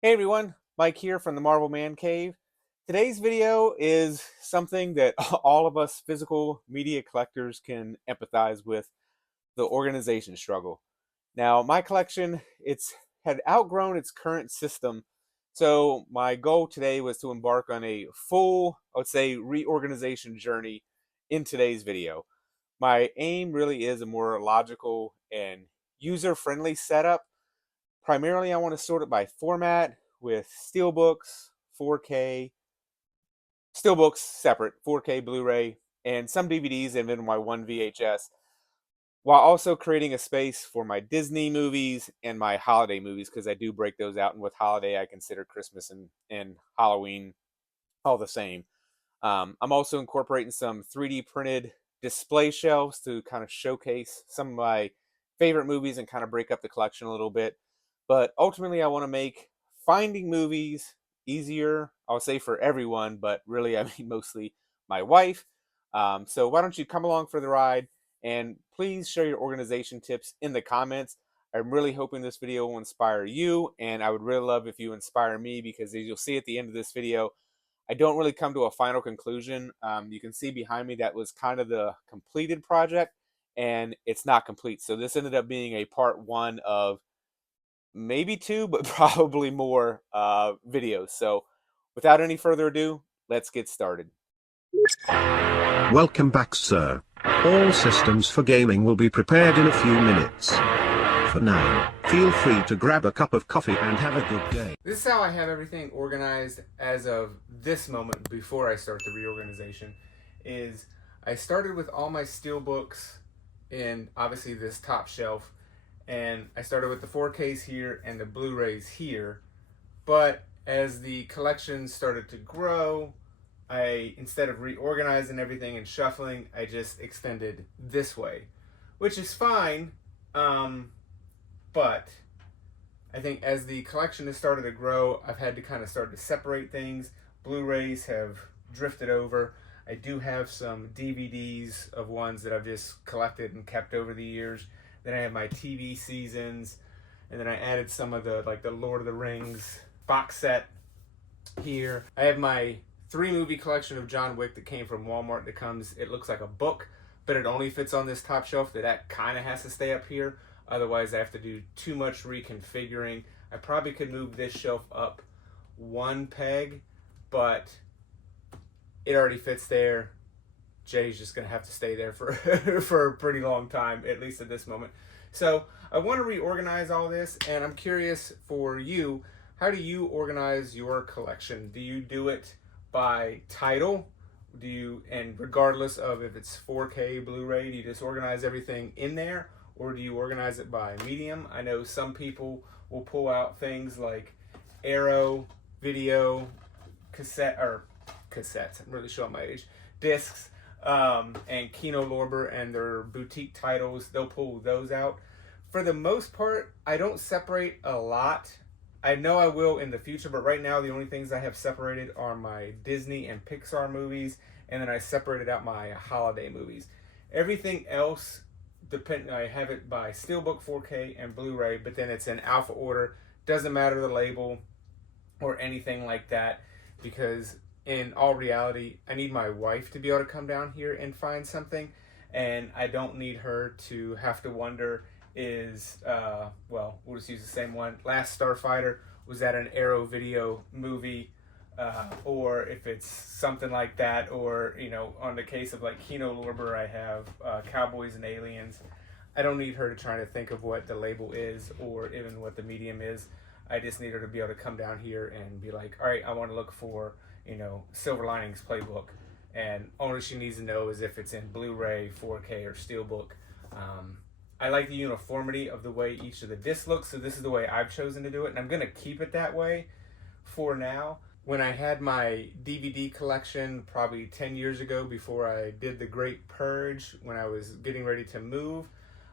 Hey everyone, Mike here from the Marvel Man Cave. Today's video is something that all of us physical media collectors can empathize with, the organization struggle. Now, my collection, it's had outgrown its current system, so my goal today was to embark on a full, I would say, reorganization journey in today's video. My aim really is a more logical and user-friendly setup. Primarily, I want to sort it by format with Steelbooks, 4K, Steelbooks separate, 4K Blu-ray, and some DVDs, and then my one VHS, while also creating a space for my Disney movies and my holiday movies, because I do break those out. And with holiday, I consider Christmas and Halloween all the same. I'm also incorporating some 3D printed display shelves to kind of showcase some of my favorite movies and kind of break up the collection a little bit. But ultimately, I want to make finding movies easier, I'll say for everyone, but really, I mean, mostly my wife. So why don't you come along for the ride and please share your organization tips in the comments. I'm really hoping this video will inspire you, and I would really love if you inspire me, because as you'll see at the end of this video, I don't really come to a final conclusion. You can see behind me that was kind of the completed project, and it's not complete. So this ended up being a part one of maybe two, but probably more videos. So without any further ado, let's get started. Welcome back, sir. All systems for gaming will be prepared in a few minutes. For now, feel free to grab a cup of coffee and have a good day. This is how I have everything organized as of this moment before I start the reorganization. Is I started with all my Steelbooks in obviously this top shelf, and I started with the 4Ks here and the Blu-rays here. But as the collection started to grow, instead of reorganizing everything and shuffling, I just extended this way, which is fine. But I think as the collection has started to grow, I've had to kind of start to separate things. Blu-rays have drifted over. I do have some DVDs of ones that I've just collected and kept over the years. Then I have my TV seasons, and then I added some of the Lord of the Rings box set here. I have my 3-movie collection of John Wick that came from Walmart that comes, it looks like a book, but it only fits on this top shelf. That kind of has to stay up here. Otherwise, I have to do too much reconfiguring. I probably could move this shelf up one peg, but it already fits there. Jay's just gonna have to stay there for for a pretty long time, at least at this moment. So I want to reorganize all this, and I'm curious for you, how do you organize your collection? Do you do it by title? And regardless of if it's 4K Blu-ray, do you just organize everything in there, or do you organize it by medium? I know some people will pull out things like Arrow, video, cassettes, I'm really showing my age, discs, and Kino Lorber and their boutique titles, they'll pull those out. For the most part, I don't separate a lot. I know I will in the future, but right now the only things I have separated are my Disney and Pixar movies, and then I separated out my holiday movies. Everything else, I have it by Steelbook, 4K, and Blu-ray, but then it's in alpha order. Doesn't matter the label or anything like that, because in all reality, I need my wife to be able to come down here and find something, and I don't need her to have to wonder, we'll just use the same one. Last Starfighter, was that an Arrow video movie? Or if it's something like that, or, on the case of like Kino Lorber, I have Cowboys and Aliens. I don't need her to try to think of what the label is or even what the medium is. I just need her to be able to come down here and be like, all right, I want to look for, Silver Linings Playbook. And all she needs to know is if it's in Blu-ray, 4K, or Steelbook. I like the uniformity of the way each of the discs looks, so this is the way I've chosen to do it, and I'm going to keep it that way for now. When I had my DVD collection probably 10 years ago, before I did the Great Purge, when I was getting ready to move,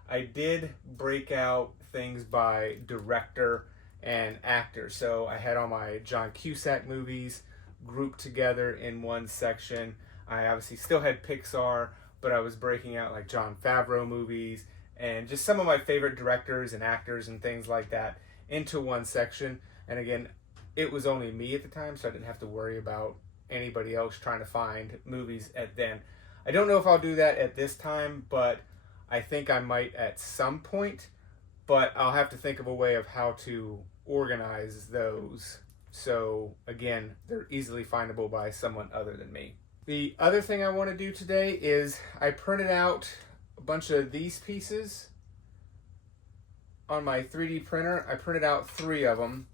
I did break out things by director and actor. So I had all my John Cusack movies grouped together in one section. I obviously still had Pixar, but I was breaking out like Jon Favreau movies and just some of my favorite directors and actors and things like that into one section. And again, it was only me at the time, so I didn't have to worry about anybody else trying to find movies at then. I don't know if I'll do that at this time, but I think I might at some point. But I'll have to think of a way of how to organize those. So again, they're easily findable by someone other than me. The other thing I want to do today is I printed out a bunch of these pieces on my 3D printer. I printed out 3 of them.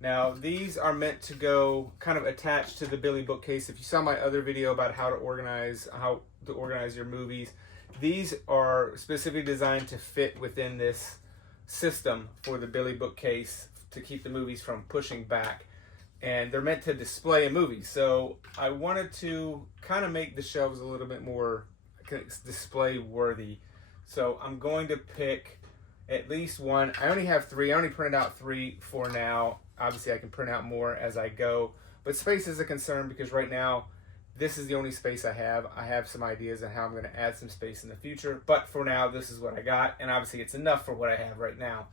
Now these are meant to go kind of attached to the Billy bookcase. If you saw my other video about how to organize your movies, these are specifically designed to fit within this system for the Billy bookcase to keep the movies from pushing back, and they're meant to display a movie. So I wanted to kind of make the shelves a little bit more display worthy. So I'm going to pick at least one. I only have 3. I only printed out 3 for now. Obviously I can print out more as I go, but space is a concern because right now this is the only space I have. I have some ideas on how I'm going to add some space in the future, but for now this is what I got, and obviously it's enough for what I have right now.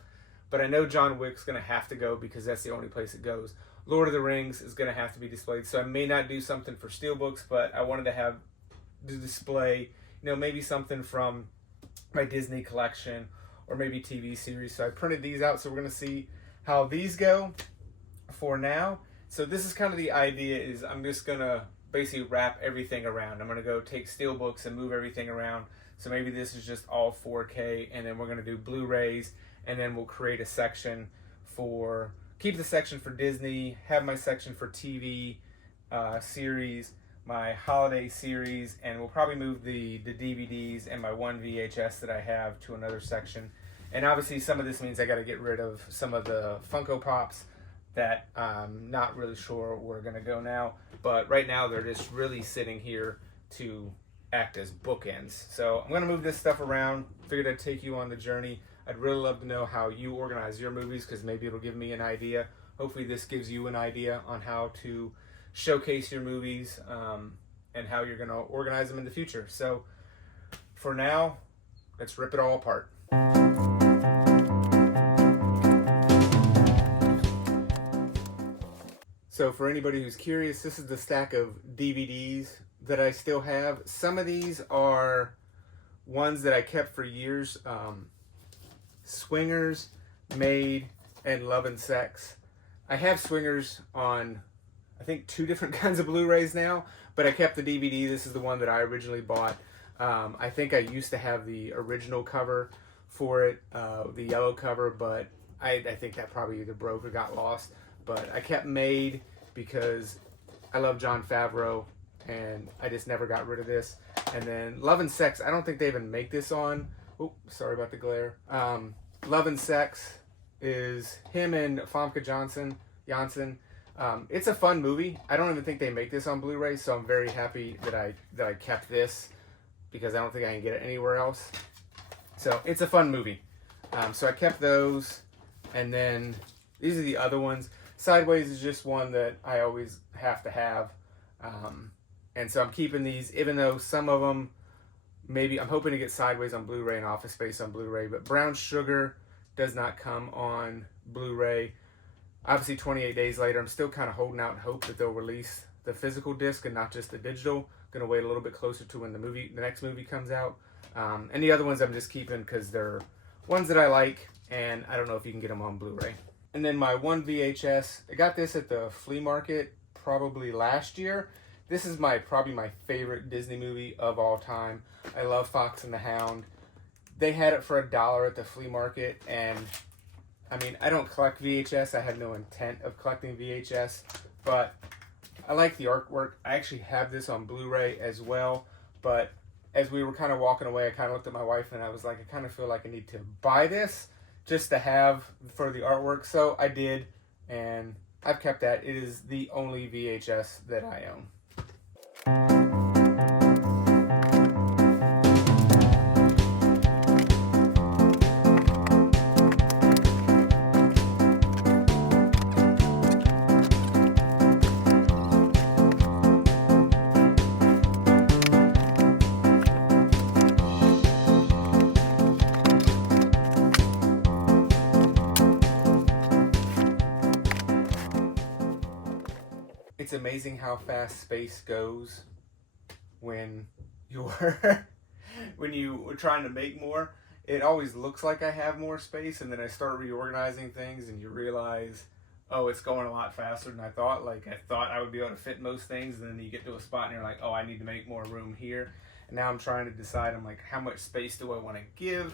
But I know John Wick's going to have to go because that's the only place it goes. Lord of the Rings is going to have to be displayed, so I may not do something for Steelbooks, but I wanted to have the display, maybe something from my Disney collection or maybe TV series. So I printed these out, so we're going to see how these go for now. So this is kind of the idea, is I'm just going to basically wrap everything around. I'm going to go take Steelbooks and move everything around. So maybe this is just all 4K, and then we're going to do Blu-rays, and then we'll create a section for, keep the section for Disney, have my section for TV series, my holiday series, and we'll probably move the DVDs and my 1 VHS that I have to another section. And obviously some of this means I got to get rid of some of the Funko Pops that I'm not really sure where are going to go now. But right now they're just really sitting here to act as bookends. So I'm going to move this stuff around. Figured I'd take you on the journey. I'd really love to know how you organize your movies, because maybe it'll give me an idea. Hopefully this gives you an idea on how to showcase your movies and how you're going to organize them in the future. So for now, let's rip it all apart. So for anybody who's curious, this is the stack of DVDs that I still have. Some of these are ones that I kept for years. Swingers, Made, and Love and Sex. I have Swingers on, I think, 2 different kinds of Blu-rays now, but I kept the DVD. This is the one that I originally bought. I think I used to have the original cover for it, the yellow cover, but I think that probably either broke or got lost. But I kept Made because I love Jon Favreau, and I just never got rid of this. And then Love and Sex, I don't think they even make this on. Oh, sorry about the glare. Love and Sex is him and Famke Janssen. It's a fun movie. I don't even think they make this on Blu-ray, so I'm very happy that I kept this, because I don't think I can get it anywhere else. So it's a fun movie. So I kept those, and then these are the other ones. Sideways is just one that I always have to have. And so I'm keeping these, even though some of them, maybe I'm hoping to get Sideways on Blu-ray and Office Space on Blu-ray, but Brown Sugar does not come on Blu-ray. Obviously 28 days later, I'm still kind of holding out hope that they'll release the physical disc and not just the digital. Gonna wait a little bit closer to when the next movie comes out. And the other ones I'm just keeping because they're ones that I like, and I don't know if you can get them on Blu-ray. And then my 1 VHS, I got this at the flea market probably last year. This is probably my favorite Disney movie of all time. I love Fox and the Hound. They had it for $1 at the flea market, and I mean, I don't collect VHS. I had no intent of collecting VHS, but I like the artwork. I actually have this on Blu-ray as well, but as we were kind of walking away, I kind of looked at my wife and I was like, I kind of feel like I need to buy this just to have for the artwork. So I did, and I've kept that. It is the only VHS that I own. It's amazing how fast space goes when you're when you are trying to make more. It always looks like I have more space, and then I start reorganizing things, and you realize, oh, it's going a lot faster than I thought. Like, I thought I would be able to fit most things, and then you get to a spot and you're like, oh, I need to make more room here. And now I'm trying to decide, I'm like, how much space do I want to give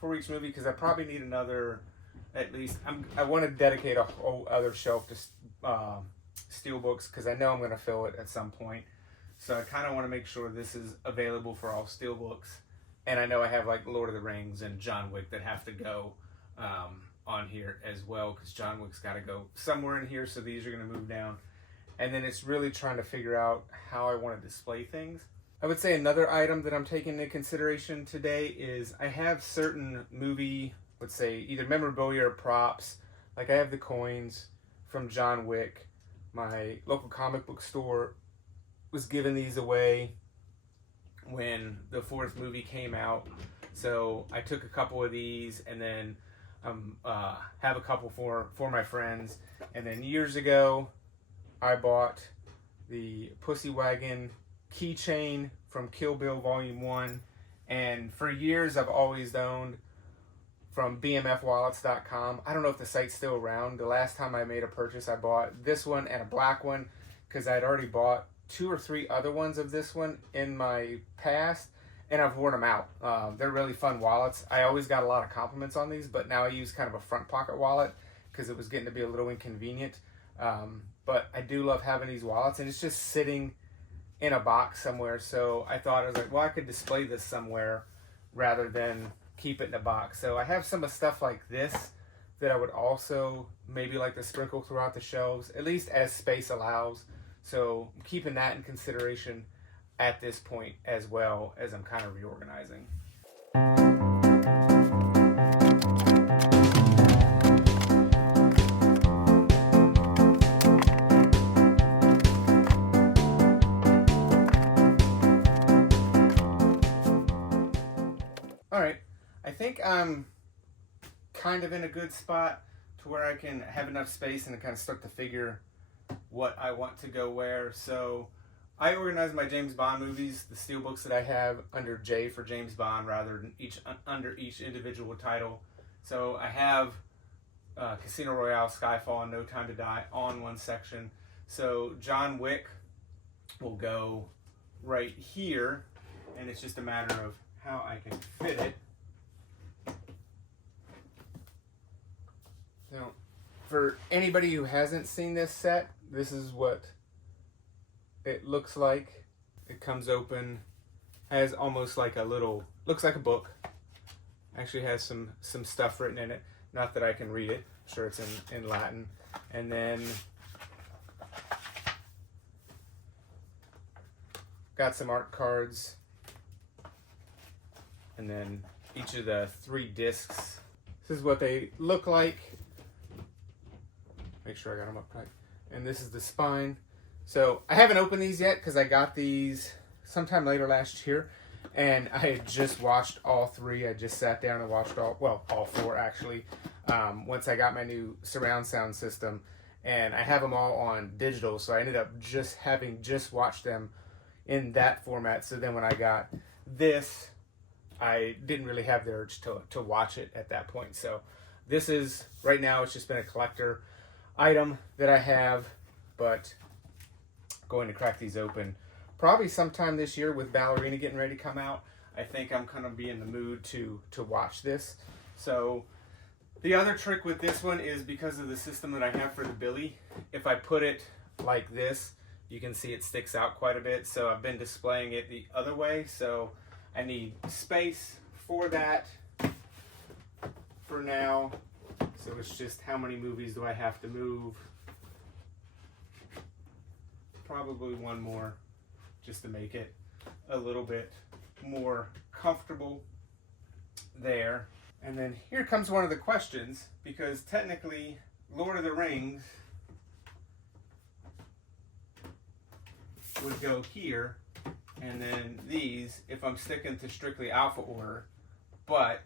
for each movie? Because I probably need another, at least, I want to dedicate a whole other shelf to Steelbooks, because I know I'm going to fill it at some point. So I kind of want to make sure this is available for all Steelbooks. And I know I have like Lord of the Rings and John Wick that have to go on here as well, because John Wick's got to go somewhere in here, so these are going to move down. And then it's really trying to figure out how I want to display things. I would say another item that I'm taking into consideration today is I have certain movie, let's say either memorabilia or props. Like I have the coins from John Wick. My local comic book store was giving these away when the 4th movie came out. So I took a couple of these, and then have a couple for my friends. And then years ago, I bought the Pussy Wagon keychain from Kill Bill Volume 1. And for years, I've always owned from bmfwallets.com. I don't know if the site's still around. The last time I made a purchase, I bought this one and a black one, because I'd already bought 2 or 3 other ones of this one in my past, and I've worn them out. They're really fun wallets. I always got a lot of compliments on these, but now I use kind of a front pocket wallet because it was getting to be a little inconvenient. But I do love having these wallets, and it's just sitting in a box somewhere. So I thought, I was like, well, I could display this somewhere rather than keep it in a box. So I have some of stuff like this that I would also maybe like to sprinkle throughout the shelves, at least as space allows. So I'm keeping that in consideration at this point, as well as I'm kind of reorganizing. All right, I think I'm kind of in a good spot to where I can have enough space and kind of start to figure what I want to go where. So I organize my James Bond movies, the Steelbooks that I have, under J for James Bond rather than under each individual title. So I have Casino Royale, Skyfall, and No Time to Die on one section. So John Wick will go right here, and it's just a matter of how I can fit it. So for anybody who hasn't seen this set, this is what it looks like. It comes open, has almost like a little, looks like a book. Actually has some stuff written in it. Not that I can read it. I'm sure it's in Latin. And then got some art cards. And then each of the 3 discs. This is what they look like. Make sure I got them up tight. And this is the spine. So I haven't opened these yet because I got these sometime later last year, and I had just watched all 3. I just sat down and watched all 4 actually, once I got my new surround sound system, and I have them all on digital, so I ended up just having watched them in that format. So then when I got this, I didn't really have the urge to watch it at that point. So this is, right now, it's just been a collector item that I have, but going to crack these open probably sometime this year with Ballerina getting ready to come out. I think I'm going to be in the mood to watch this. So the other trick with this one is, because of the system that I have for the Billy, if I put it like this, you can see it sticks out quite a bit. So I've been displaying it the other way, so I need space for that for now. So it's just how many movies do I have to move? Probably one more, just to make it a little bit more comfortable there. And then here comes one of the questions, because technically Lord of the Rings would go here, and then these if I'm sticking to strictly alpha order. But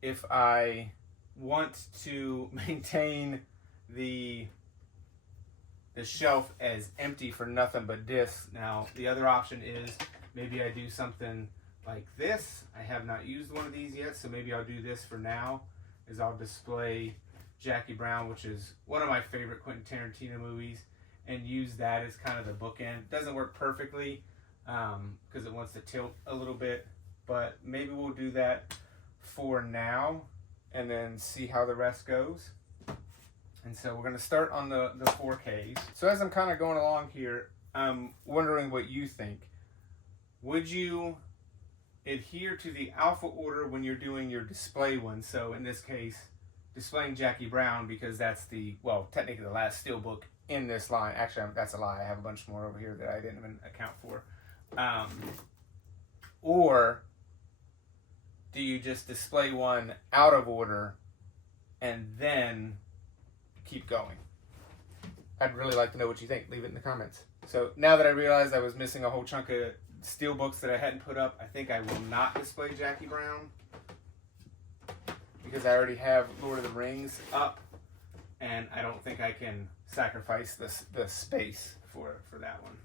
if I want to maintain the the shelf as empty for nothing but discs. Now, the other option is maybe I do something like this. I have not used one of these yet, so maybe I'll do this for now, is I'll display Jackie Brown, which is one of my favorite Quentin Tarantino movies, and use that as kind of the bookend. It doesn't work perfectly because it wants to tilt a little bit, but maybe we'll do that for now and then see how the rest goes. And so we're going to start on the 4Ks. So as I'm kind of going along here, I'm wondering what you think. Would you adhere to the alpha order when you're doing your display one? So in this case, displaying Jackie Brown, because that's the, well, technically the last Steelbook in this line. Actually, that's a lie. I have a bunch more over here that I didn't even account for. Or do you just display one out of order and then keep going? I'd really like to know what you think. Leave it in the comments. So now that I realized I was missing a whole chunk of Steelbooks that I hadn't put up, I think I will not display Jackie Brown because I already have Lord of the Rings up, and I don't think I can sacrifice the space for that one.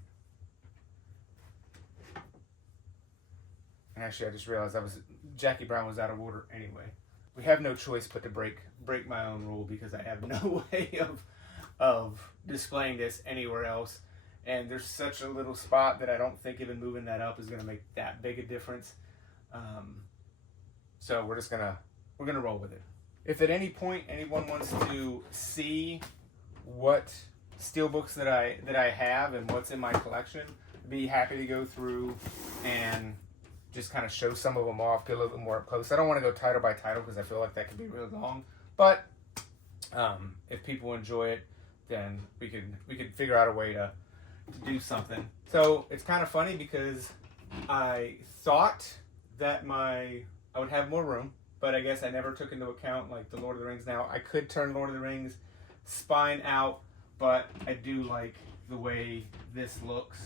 And actually, I just realized Jackie Brown was out of order anyway. We have no choice but to break my own rule because I have no way of displaying this anywhere else. And there's such a little spot that I don't think even moving that up is going to make that big a difference. So we're gonna roll with it. If at any point anyone wants to see what Steelbooks that I have and what's in my collection, I'd be happy to go through and just kind of show some of them off, get a little bit more up close. I don't want to go title by title because I feel like that could be really long. But if people enjoy it, then we could figure out a way to do something. So it's kind of funny because I thought that I would have more room, but I guess I never took into account like the Lord of the Rings. Now I could turn Lord of the Rings spine out, but I do like the way this looks.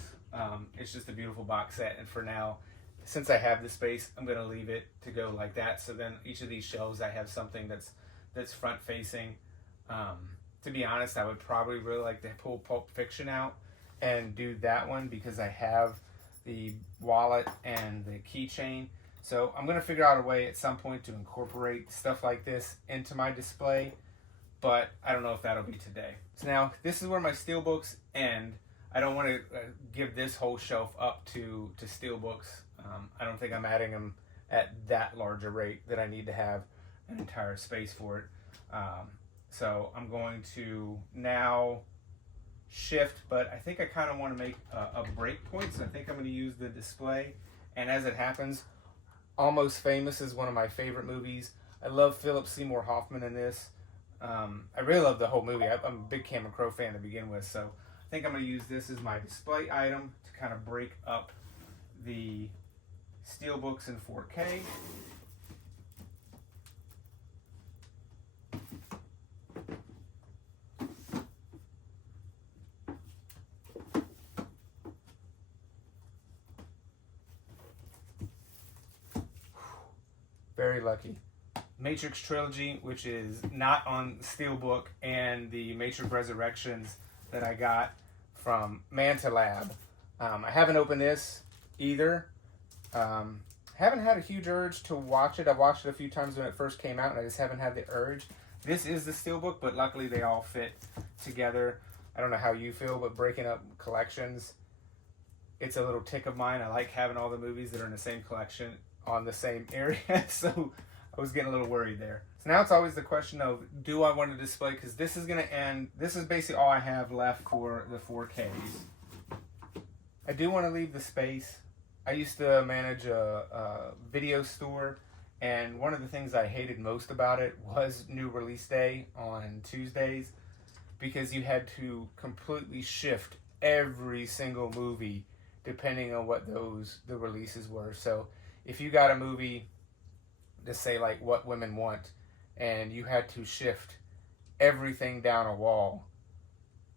It's just a beautiful box set, and for now, since I have the space, I'm going to leave it to go like that. So then each of these shelves, I have something that's front facing. To be honest, I would probably really like to pull Pulp Fiction out and do that one because I have the wallet and the keychain. So I'm going to figure out a way at some point to incorporate stuff like this into my display, but I don't know if that'll be today. So now this is where my Steelbooks end. I don't want to give this whole shelf up to Steelbooks. I don't think I'm adding them at that large a rate that I need to have an entire space for it. So I'm going to now shift, but I think I kind of want to make a break point. So I think I'm going to use the display. And as it happens, Almost Famous is one of my favorite movies. I love Philip Seymour Hoffman in this. I really love the whole movie. I'm a big Cameron Crowe fan to begin with, so I think I'm going to use this as my display item to kind of break up the Steelbooks in 4K. Very lucky. Matrix Trilogy, which is not on Steelbook, and the Matrix Resurrections that I got from Manta Lab. I haven't opened this either. Haven't had a huge urge to watch it. I watched it a few times when it first came out, and I just haven't had the urge. This is the Steelbook, but luckily they all fit together. I don't know how you feel, but breaking up collections, it's a little tick of mine. I like having all the movies that are in the same collection on the same area, so I was getting a little worried there. So now it's always the question of, do I want to display, because this is going to end, this is basically all I have left for the 4Ks. I do want to leave the space. I used to manage a video store, and one of the things I hated most about it was new release day on Tuesdays, because you had to completely shift every single movie depending on what the releases were. So if you got a movie, just say like What Women Want, and you had to shift everything down a wall,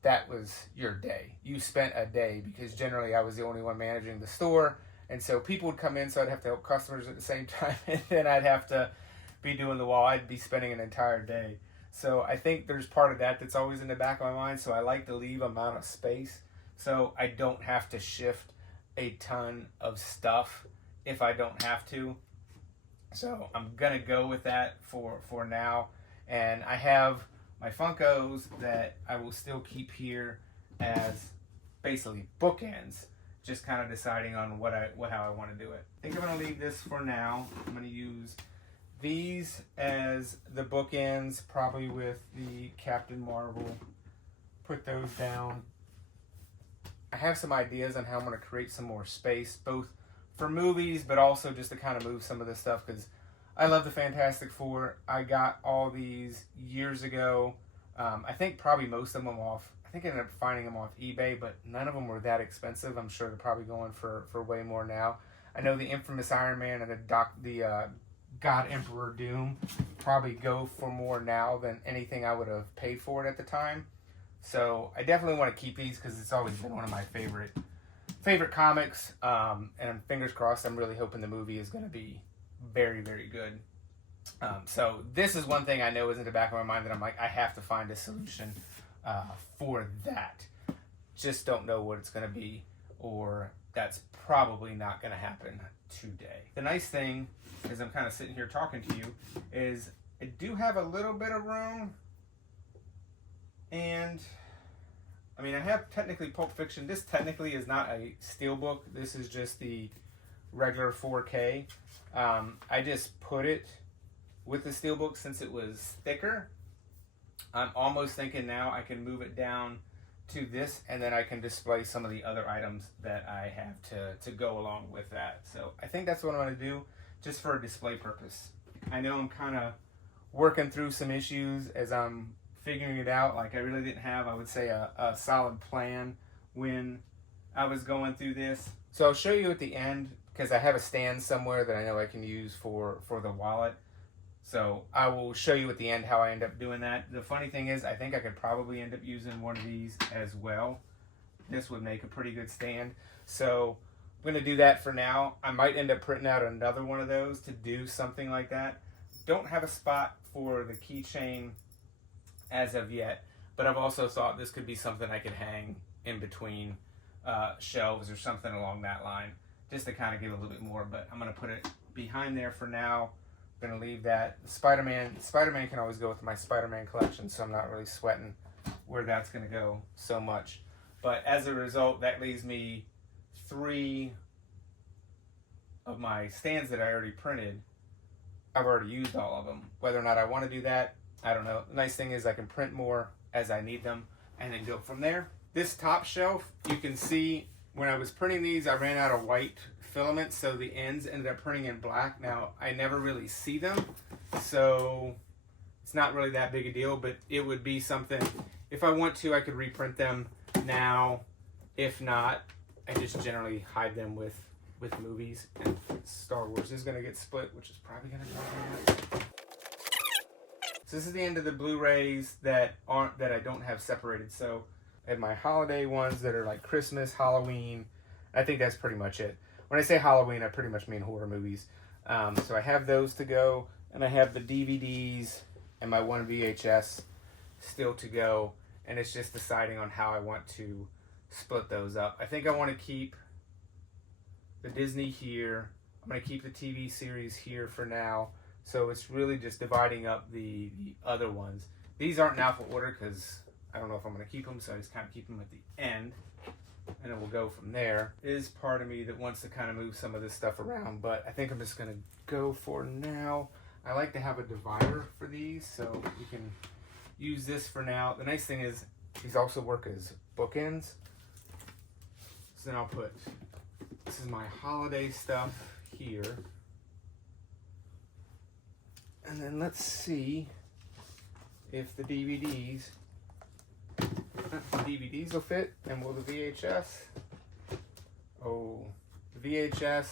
that was your day. You spent a day, because generally I was the only one managing the store, and so people would come in, so I'd have to help customers at the same time, and then I'd have to be doing the wall. I'd be spending an entire day. So I think there's part of that that's always in the back of my mind. So I like to leave amount of space so I don't have to shift a ton of stuff if I don't have to. So I'm gonna go with that for now. And I have my Funkos that I will still keep here as basically bookends, just kind of deciding on how I want to do it. I think I'm gonna leave this for now. I'm gonna use these as the bookends, probably with the Captain Marvel. Put those down. I have some ideas on how I'm gonna create some more space, both for movies, but also just to kind of move some of this stuff, because I love the Fantastic Four. I got all these years ago. I think probably most of them off. I think I ended up finding them off eBay, but none of them were that expensive. I'm sure they're probably going for way more now. I know the infamous Iron Man and the God Emperor Doom probably go for more now than anything I would have paid for it at the time. So I definitely want to keep these because it's always been one of my favorite comics. And fingers crossed, I'm really hoping the movie is going to be very, very good. So this is one thing I know is in the back of my mind that I'm like, I have to find a solution for that. Just don't know what it's going to be, or that's probably not going to happen today. The nice thing is I'm kind of sitting here talking to you is I do have a little bit of room, and I mean, I have technically Pulp Fiction. This technically is not a Steelbook. This is just the regular 4K. I just put it with the Steelbook since it was thicker. I'm almost thinking now I can move it down to this, and then I can display some of the other items that I have to go along with that. So I think that's what I'm going to do, just for a display purpose. I know I'm kind of working through some issues as I'm figuring it out. Like, I really didn't have, I would say, a solid plan when I was going through this. So I'll show you at the end, because I have a stand somewhere that I know I can use for the wallet. So I will show you at the end how I end up doing that. The funny thing is, I think I could probably end up using one of these as well. This would make a pretty good stand. So I'm going to do that for now. I might end up printing out another one of those to do something like that. Don't have a spot for the keychain as of yet, but I've also thought this could be something I could hang in between shelves or something along that line, just to kind of give a little bit more. But I'm going to put it behind there for now. I'm going to leave that. Spider-Man can always go with my Spider-Man collection, so I'm not really sweating where that's going to go so much. But as a result, that leaves me 3 of my stands that I already printed. I've already used all of them. Whether or not I want to do that, I don't know. The nice thing is I can print more as I need them and then go from there. This top shelf, you can see when I was printing these, I ran out of white filament, so the ends ended up printing in black. Now, I never really see them, so it's not really that big a deal, but it would be something, if I want to, I could reprint them now. If not, I just generally hide them with movies, and Star Wars is going to get split, which is probably going to go that. So this is the end of the Blu-rays that I don't have separated. So I have my holiday ones that are like Christmas, Halloween. I think that's pretty much it. When I say Halloween, I pretty much mean horror movies. So I have those to go, and I have the DVDs and my one VHS still to go, and it's just deciding on how I want to split those up. I think I want to keep the Disney here. I'm going to keep the TV series here for now. So it's really just dividing up the other ones. These aren't in alpha order because I don't know if I'm going to keep them, so I just kind of keep them at the end, and then we'll go from there. There is part of me that wants to kind of move some of this stuff around, but I think I'm just going to go for now. I like to have a divider for these, so we can use this for now. The nice thing is these also work as bookends. So then I'll put, this is my holiday stuff here. And then let's see if the DVDs will fit, and will the VHS? Oh, the VHS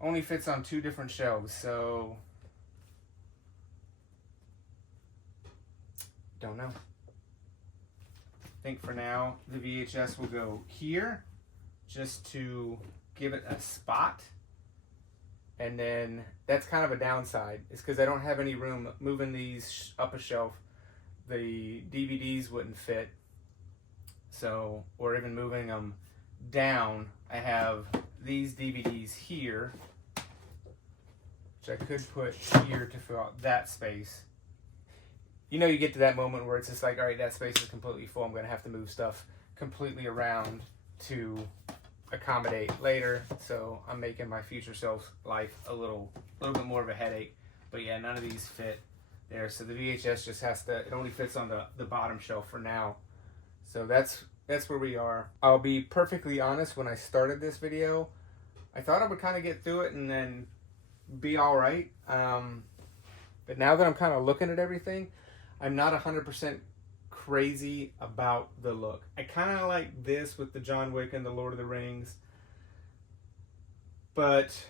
only fits on 2 different shelves, so don't know. I think for now the VHS will go here, just to give it a spot. And then that's kind of a downside, is because I don't have any room moving these up a shelf. The DVDs wouldn't fit. So, or even moving them down, I have these DVDs here, which I could put here to fill out that space. You know, you get to that moment where it's just like, all right, that space is completely full. I'm going to have to move stuff completely around to accommodate later. So I'm making my future self's life a little bit more of a headache. But yeah, none of these fit there. So the VHS just has to, it only fits on the bottom shelf for now. So that's where we are. I'll be perfectly honest, when I started this video, I thought I would kind of get through it and then be all right. But now that I'm kind of looking at everything, I'm not 100% crazy about the look. I kind of like this with the John Wick and the Lord of the Rings, but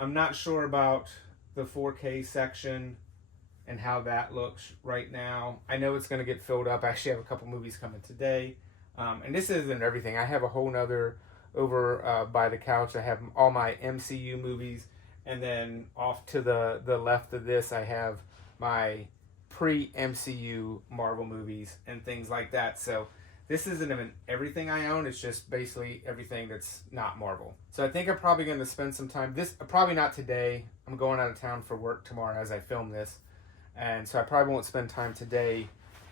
I'm not sure about the 4K section and how that looks right now. I know it's going to get filled up. I actually have a couple movies coming today. And this isn't everything. I have a whole nother over by the couch. I have all my MCU movies. And then off to the left of this, I have my pre-MCU Marvel movies and things like that. So this isn't even everything I own. It's just basically everything that's not Marvel. So I think I'm probably going to spend some time. Probably not today. I'm going out of town for work tomorrow as I film this. And so I probably won't spend time today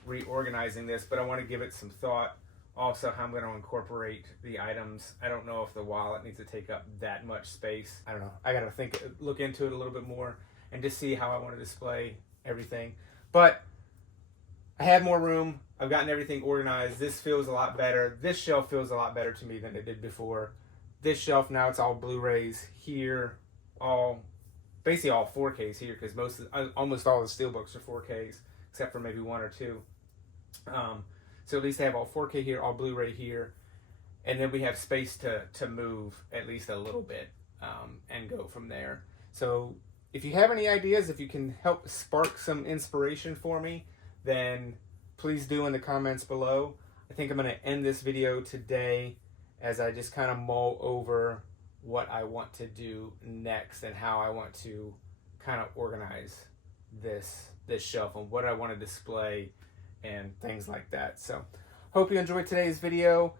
reorganizing this, but I want to give it some thought. Also, how I'm going to incorporate the items. I don't know if the wallet needs to take up that much space. I don't know. I got to look into it a little bit more and just see how I want to display everything. But I have more room. I've gotten everything organized. This feels a lot better. This shelf feels a lot better to me than it did before. This shelf now, it's all Blu-rays here, basically all 4Ks here, because almost all the Steelbooks are 4Ks, except for maybe one or two. So at least I have all 4K here, all Blu-ray here, and then we have space to move at least a little bit and go from there. So if you have any ideas, if you can help spark some inspiration for me, then please do in the comments below. I think I'm going to end this video today as I just kind of mull over what I want to do next and how I want to kind of organize this shelf and what I want to display and things like that. So hope you enjoyed today's video.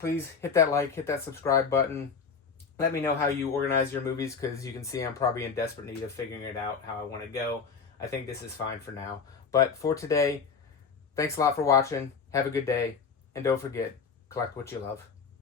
Please hit that like, hit that subscribe button. Let me know how you organize your movies, because you can see I'm probably in desperate need of figuring it out how I want to go. I think this is fine for now. But for today, thanks a lot for watching. Have a good day. And don't forget, collect what you love.